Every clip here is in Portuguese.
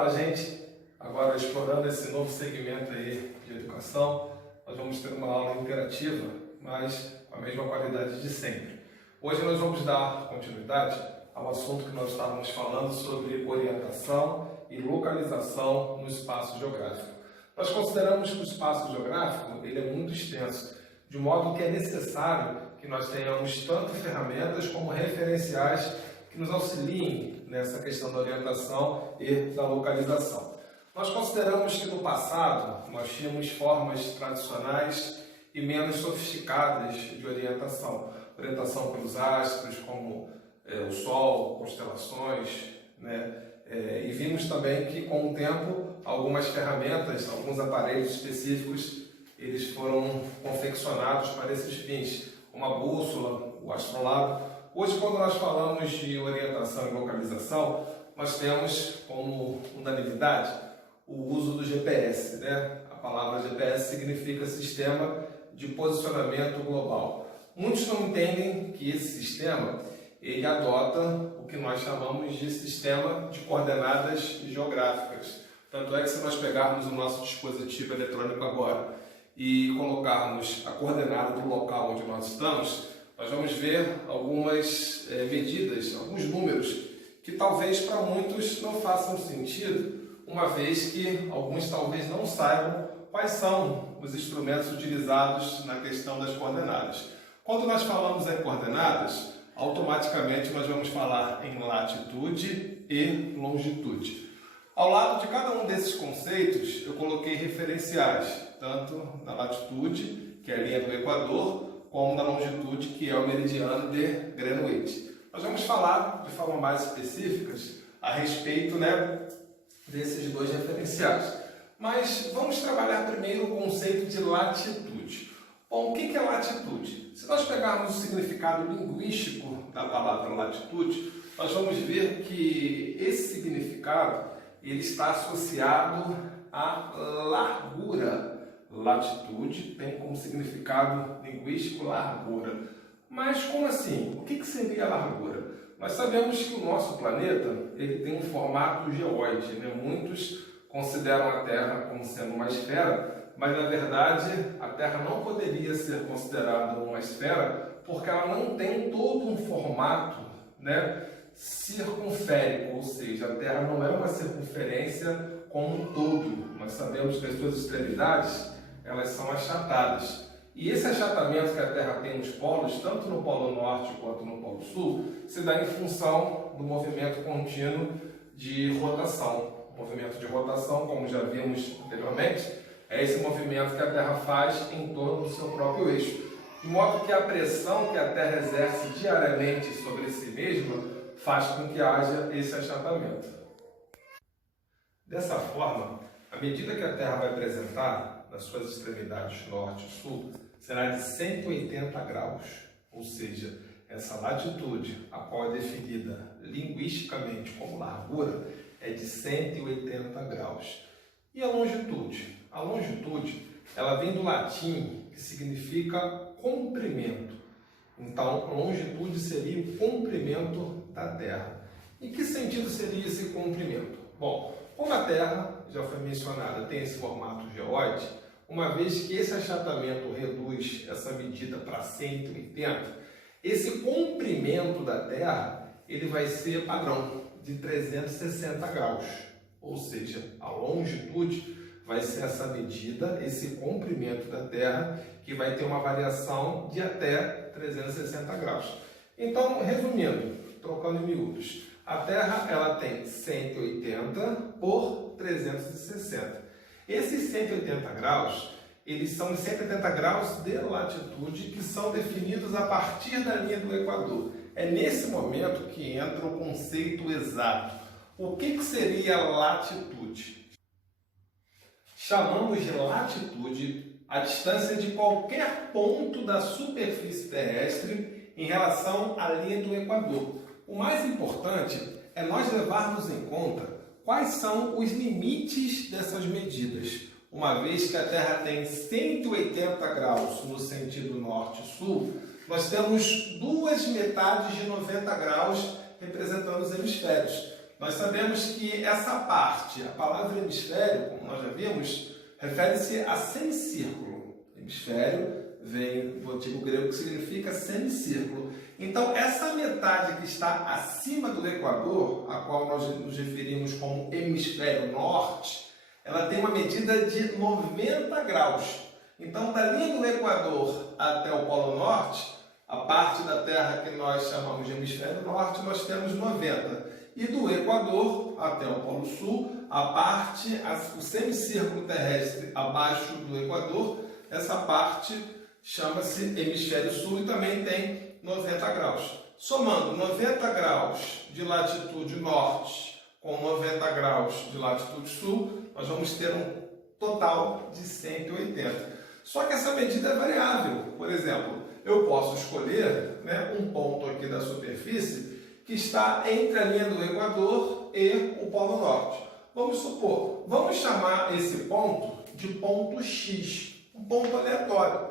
Olá, gente! Agora, explorando esse novo segmento aí de educação, nós vamos ter uma aula interativa, mas com a mesma qualidade de sempre. Hoje nós vamos dar continuidade ao assunto que nós estávamos falando sobre orientação e localização no espaço geográfico. Nós consideramos que o espaço geográfico ele é muito extenso, de modo que é necessário que nós tenhamos tanto ferramentas como referenciais que nos auxiliem nessa questão da orientação e da localização. Nós consideramos que no passado nós tínhamos formas tradicionais e menos sofisticadas de orientação. Orientação pelos astros, como o Sol, constelações, né? E vimos também que com o tempo algumas ferramentas, alguns aparelhos específicos, eles foram confeccionados para esses fins, como a bússola, o astrolabe. Hoje, quando nós falamos de orientação e localização, nós temos como unanimidade o uso do GPS, né? A palavra GPS significa Sistema de Posicionamento Global. Muitos não entendem que esse sistema ele adota o que nós chamamos de Sistema de Coordenadas Geográficas. Tanto é que se nós pegarmos o nosso dispositivo eletrônico agora e colocarmos a coordenada do local onde nós estamos, nós vamos ver algumas medidas, alguns números, que talvez para muitos não façam sentido, uma vez que alguns talvez não saibam quais são os instrumentos utilizados na questão das coordenadas. Quando nós falamos em coordenadas, automaticamente nós vamos falar em latitude e longitude. Ao lado de cada um desses conceitos, eu coloquei referenciais, tanto na latitude, que é a linha do Equador, como na longitude, que é o meridiano de Greenwich. Nós vamos falar de forma mais específica a respeito, desses dois referenciais. Mas vamos trabalhar primeiro o conceito de latitude. Bom, o que é latitude? Se nós pegarmos o significado linguístico da palavra latitude, nós vamos ver que esse significado ele está associado à largura. Latitude tem como significado linguístico largura. Mas como assim? O que seria a largura? Nós sabemos que o nosso planeta ele tem um formato geóide, Muitos consideram a Terra como sendo uma esfera, mas na verdade a Terra não poderia ser considerada uma esfera porque ela não tem todo um formato, circunférico, ou seja, a Terra não é uma circunferência como um todo. Nós sabemos que as suas extremidades elas são achatadas. E esse achatamento que a Terra tem nos polos, tanto no Polo Norte quanto no Polo Sul, se dá em função do movimento contínuo de rotação. O movimento de rotação, como já vimos anteriormente, é esse movimento que a Terra faz em torno do seu próprio eixo. De modo que a pressão que a Terra exerce diariamente sobre si mesma faz com que haja esse achatamento. Dessa forma, a medida que a Terra vai apresentar nas suas extremidades norte e sul será de 180 graus, ou seja, essa latitude, a qual é definida linguisticamente como largura, é de 180 graus. E a longitude? A longitude, ela vem do latim, que significa comprimento. Então, longitude seria o comprimento da Terra. Em que sentido seria esse comprimento? Bom, como a Terra, já foi mencionada, tem esse formato geóide, uma vez que esse achatamento reduz essa medida para 180, esse comprimento da Terra ele vai ser padrão, de 360 graus. Ou seja, a longitude vai ser essa medida, esse comprimento da Terra, que vai ter uma variação de até 360 graus. Então, resumindo, trocando em miúdos, a Terra ela tem 180 por 360. Esses 180 graus, eles são os 180 graus de latitude que são definidos a partir da linha do Equador. É nesse momento que entra o conceito exato. O que seria latitude? Chamamos de latitude a distância de qualquer ponto da superfície terrestre em relação à linha do Equador. O mais importante é nós levarmos em conta quais são os limites dessas medidas. Uma vez que a Terra tem 180 graus no sentido norte-sul, nós temos duas metades de 90 graus representando os hemisférios. Nós sabemos que essa parte, a palavra hemisfério, como nós já vimos, refere-se a semicírculo. Hemisfério vem do antigo grego que significa semicírculo. Então, essa metade que está acima do Equador, a qual nós nos referimos como hemisfério norte, ela tem uma medida de 90 graus. Então, da linha do Equador até o Polo Norte, a parte da Terra que nós chamamos de hemisfério norte, nós temos 90. E do Equador até o Polo Sul, o semicírculo terrestre abaixo do Equador, essa parte chama-se hemisfério sul e também tem 90 graus. Somando 90 graus de latitude norte com 90 graus de latitude sul, nós vamos ter um total de 180. Só que essa medida é variável. Por exemplo, eu posso escolher um ponto aqui da superfície que está entre a linha do Equador e o Polo Norte. Vamos supor, vamos chamar esse ponto de ponto X, um ponto aleatório.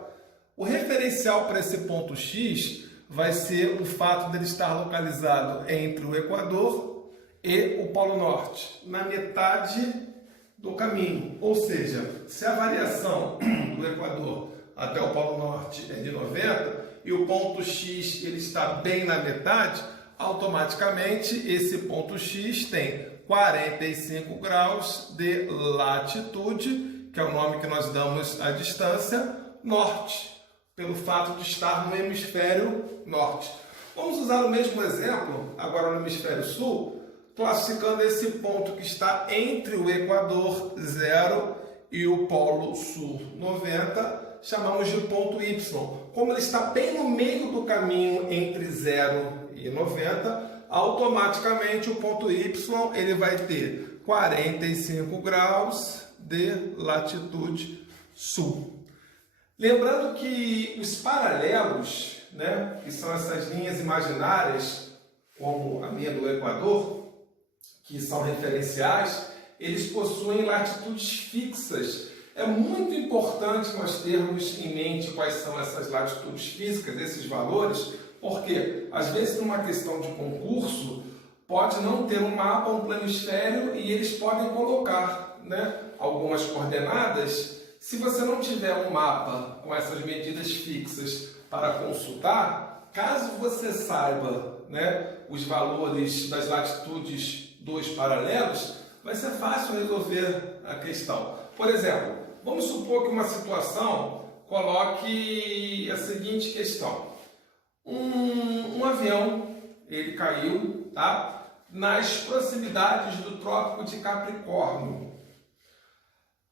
O referencial para esse ponto X vai ser o fato dele estar localizado entre o Equador e o Polo Norte, na metade do caminho. Ou seja, se a variação do Equador até o Polo Norte é de 90 e o ponto X ele está bem na metade, automaticamente esse ponto X tem 45 graus de latitude, que é o nome que nós damos à distância, norte, pelo fato de estar no hemisfério norte. Vamos usar o mesmo exemplo agora no hemisfério sul, classificando esse ponto que está entre o Equador 0 e o Polo Sul 90, chamamos de ponto Y. Como ele está bem no meio do caminho entre 0 e 90, automaticamente o ponto Y ele vai ter 45 graus de latitude sul. Lembrando que os paralelos, que são essas linhas imaginárias, como a linha do Equador, que são referenciais, eles possuem latitudes fixas. É muito importante nós termos em mente quais são essas latitudes físicas, esses valores, porque às vezes numa questão de concurso pode não ter um mapa, um planisfério e eles podem colocar algumas coordenadas. Se você não tiver um mapa com essas medidas fixas para consultar, caso você saiba os valores das latitudes dos paralelos, vai ser fácil resolver a questão. Por exemplo, vamos supor que uma situação coloque a seguinte questão. Um avião, ele caiu nas proximidades do Trópico de Capricórnio.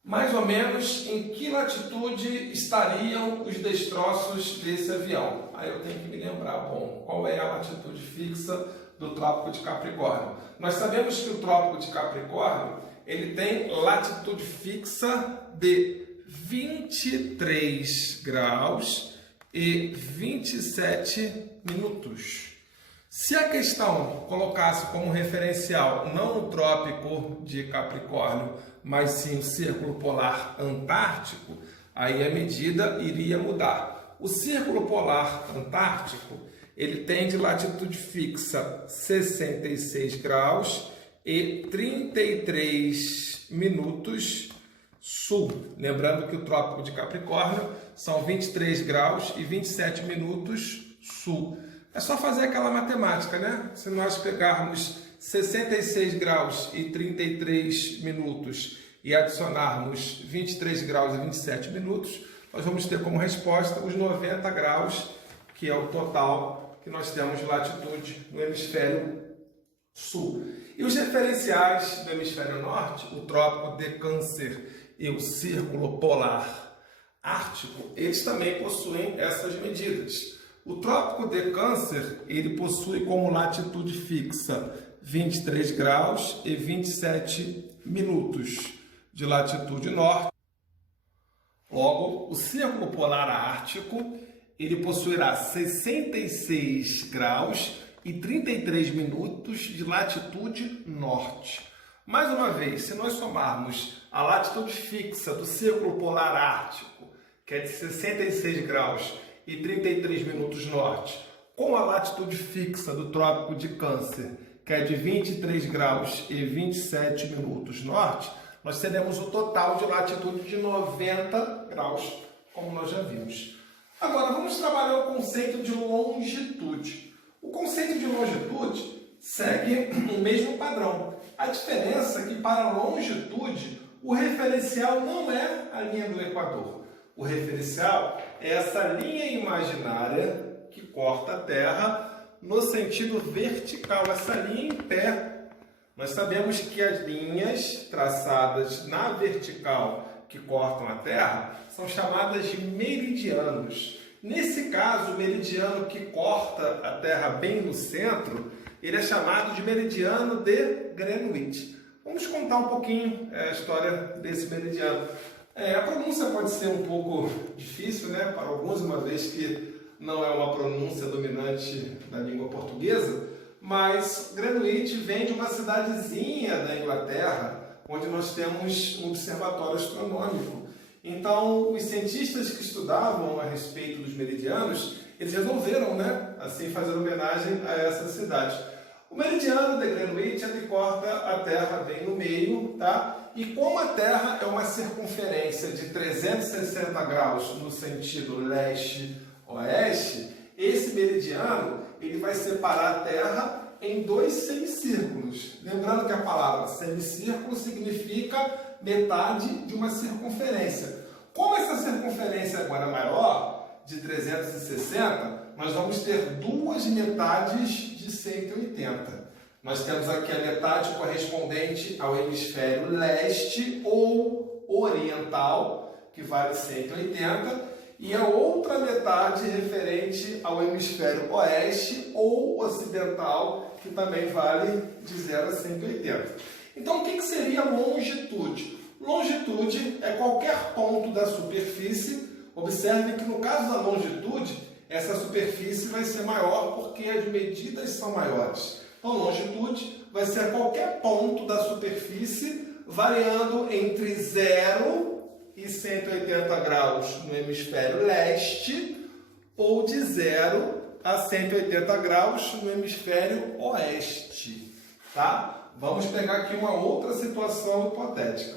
Mais ou menos em que latitude estariam os destroços desse avião? Aí eu tenho que me lembrar, qual é a latitude fixa do Trópico de Capricórnio? Nós sabemos que o Trópico de Capricórnio ele tem latitude fixa de 23 graus e 27 minutos. Se a questão colocasse como referencial não o Trópico de Capricórnio, mas sim o Círculo Polar Antártico, aí a medida iria mudar. O Círculo Polar Antártico ele tem de latitude fixa 66 graus e 33 minutos sul. Lembrando que o Trópico de Capricórnio são 23 graus e 27 minutos sul. É só fazer aquela matemática, Se nós pegarmos 66 graus e 33 minutos e adicionarmos 23 graus e 27 minutos, nós vamos ter como resposta os 90 graus, que é o total que nós temos de latitude no hemisfério sul. E os referenciais do hemisfério norte, o Trópico de Câncer e o Círculo Polar Ártico, eles também possuem essas medidas. O Trópico de Câncer, ele possui como latitude fixa 23 graus e 27 minutos de latitude norte. Logo, o Círculo Polar Ártico, ele possuirá 66 graus e 33 minutos de latitude norte. Mais uma vez, se nós somarmos a latitude fixa do Círculo Polar Ártico, que é de 66 graus e 33 minutos norte, com a latitude fixa do Trópico de Câncer, que é de 23 graus e 27 minutos norte, nós teremos o total de latitude de 90 graus, como nós já vimos. Agora, vamos trabalhar o conceito de longitude. O conceito de longitude segue o mesmo padrão. A diferença é que para a longitude, o referencial não é a linha do Equador. O referencial é essa linha imaginária que corta a Terra no sentido vertical, essa linha em pé. Nós sabemos que as linhas traçadas na vertical que cortam a Terra são chamadas de meridianos. Nesse caso, o meridiano que corta a Terra bem no centro, ele é chamado de meridiano de Greenwich. Vamos contar um pouquinho a história desse meridiano. A pronúncia pode ser um pouco difícil, né, para alguns, uma vez que não é uma pronúncia dominante da língua portuguesa, mas Greenwich vem de uma cidadezinha da Inglaterra, onde nós temos um observatório astronômico. Então, os cientistas que estudavam a respeito dos meridianos, eles resolveram, né, assim, fazer homenagem a essa cidade. O meridiano de Greenwich, ele corta a Terra bem no meio, tá? E como a Terra é uma circunferência de 360 graus no sentido leste-oeste, esse meridiano ele vai separar a Terra em dois semicírculos. Lembrando que a palavra semicírculo significa metade de uma circunferência. Como essa circunferência agora é maior, de 360, nós vamos ter duas metades de 180. Nós temos aqui a metade correspondente ao hemisfério leste ou oriental, que vale 180, e a outra metade referente ao hemisfério oeste ou ocidental, que também vale de 0 a 180. Então, o que seria longitude? Longitude é qualquer ponto da superfície. Observe que no caso da longitude, essa superfície vai ser maior porque as medidas são maiores. Então, longitude vai ser qualquer ponto da superfície variando entre 0 e 180 graus no hemisfério leste ou de 0 a 180 graus no hemisfério oeste. Tá? Vamos pegar aqui uma outra situação hipotética.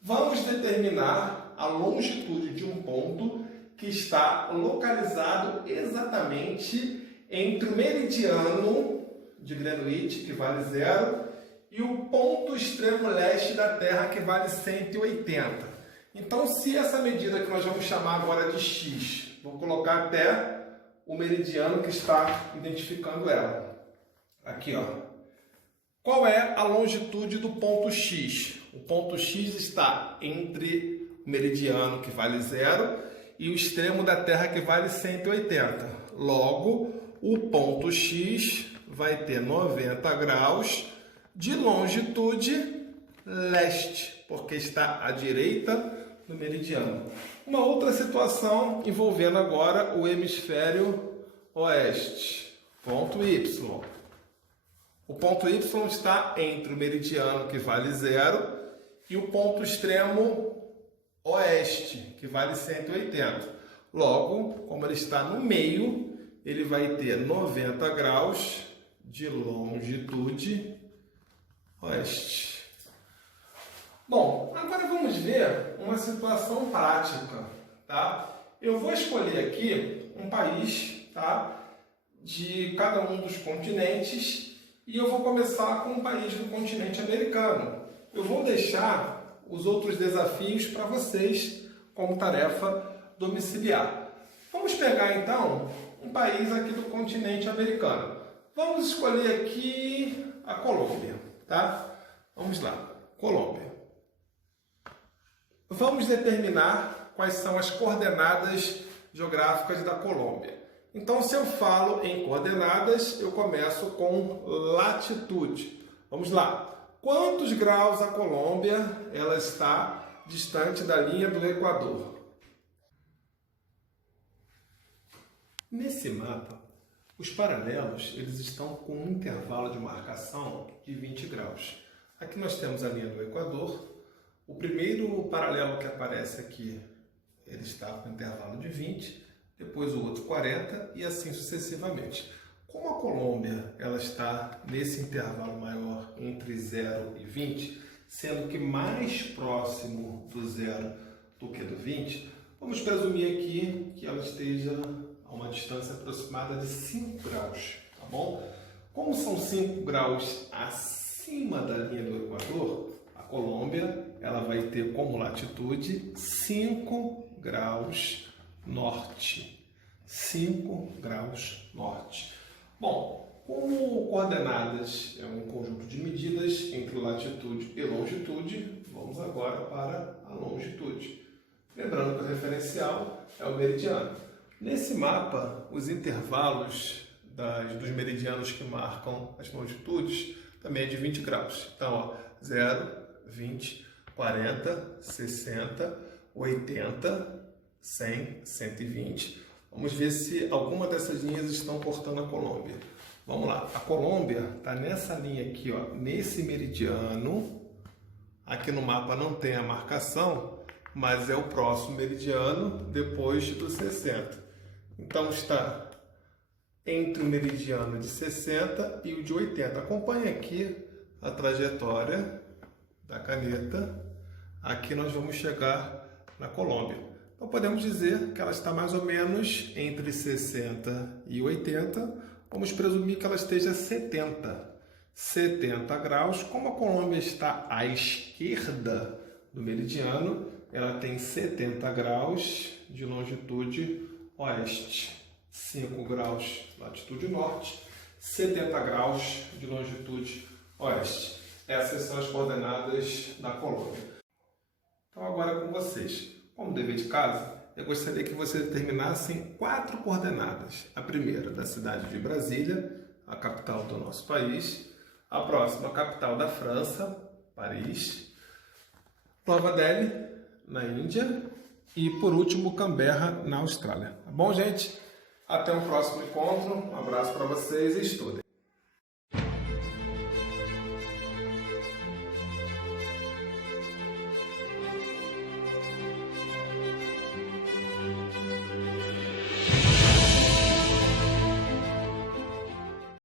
Vamos determinar a longitude de um ponto que está localizado exatamente entre o meridiano de Greenwich, que vale 0, e o ponto extremo leste da Terra, que vale 180. Então, se essa medida que nós vamos chamar agora de x, vou colocar até o meridiano que está identificando ela. Aqui, ó. Qual é a longitude do ponto x? O ponto x está entre o meridiano, que vale 0, e o extremo da Terra, que vale 180. Logo, o ponto x vai ter 90 graus de longitude leste, porque está à direita do meridiano. Uma outra situação envolvendo agora o hemisfério oeste. Ponto Y. O ponto Y está entre o meridiano, que vale 0, e o ponto extremo oeste, que vale 180. Logo, como ele está no meio, ele vai ter 90 graus de longitude oeste. Bom, agora vamos ver uma situação prática, tá? Eu vou escolher aqui um país, tá? De cada um dos continentes, e eu vou começar com um país do continente americano. Eu vou deixar os outros desafios para vocês como tarefa domiciliar. Vamos pegar então um país aqui do continente americano. Vamos escolher aqui a Colômbia, tá? Vamos lá, Colômbia. Vamos determinar quais são as coordenadas geográficas da Colômbia. Então, se eu falo em coordenadas, eu começo com latitude. Vamos lá. Quantos graus a Colômbia ela está distante da linha do Equador? Nesse mapa, os paralelos eles estão com um intervalo de marcação de 20 graus. Aqui nós temos a linha do Equador. O primeiro paralelo que aparece aqui, ele está com intervalo de 20, depois o outro 40 e assim sucessivamente. Como a Colômbia ela está nesse intervalo maior entre 0 e 20, sendo que mais próximo do 0 do que do 20, vamos presumir aqui que ela esteja a uma distância aproximada de 5 graus, tá bom? Como são 5 graus acima da linha do Equador, a Colômbia ela vai ter como latitude 5 graus norte. 5 graus norte. Bom, como coordenadas é um conjunto de medidas entre latitude e longitude, vamos agora para a longitude. Lembrando que o referencial é o meridiano. Nesse mapa, os intervalos dos meridianos que marcam as longitudes também é de 20 graus. Então, 0, 20, 40, 60, 80, 100, 120. Vamos ver se alguma dessas linhas estão cortando a Colômbia. Vamos lá. A Colômbia está nessa linha aqui, ó, nesse meridiano. Aqui no mapa não tem a marcação, mas é o próximo meridiano depois do 60. Então está entre o meridiano de 60 e o de 80. Acompanhe aqui a trajetória da caneta. Aqui nós vamos chegar na Colômbia. Então podemos dizer que ela está mais ou menos entre 60 e 80. Vamos presumir que ela esteja 70 graus. Como a Colômbia está à esquerda do meridiano, ela tem 70 graus de longitude oeste, 5 graus latitude norte, 70 graus de longitude oeste. Essas são as coordenadas da Colômbia. Então agora com vocês. Como dever de casa, eu gostaria que vocês determinassem 4 coordenadas. A primeira, da cidade de Brasília, a capital do nosso país. A próxima, a capital da França, Paris. Nova Delhi, na Índia. E, por último, Canberra, na Austrália. Tá bom, gente? Até o próximo encontro. Um abraço para vocês e estudem.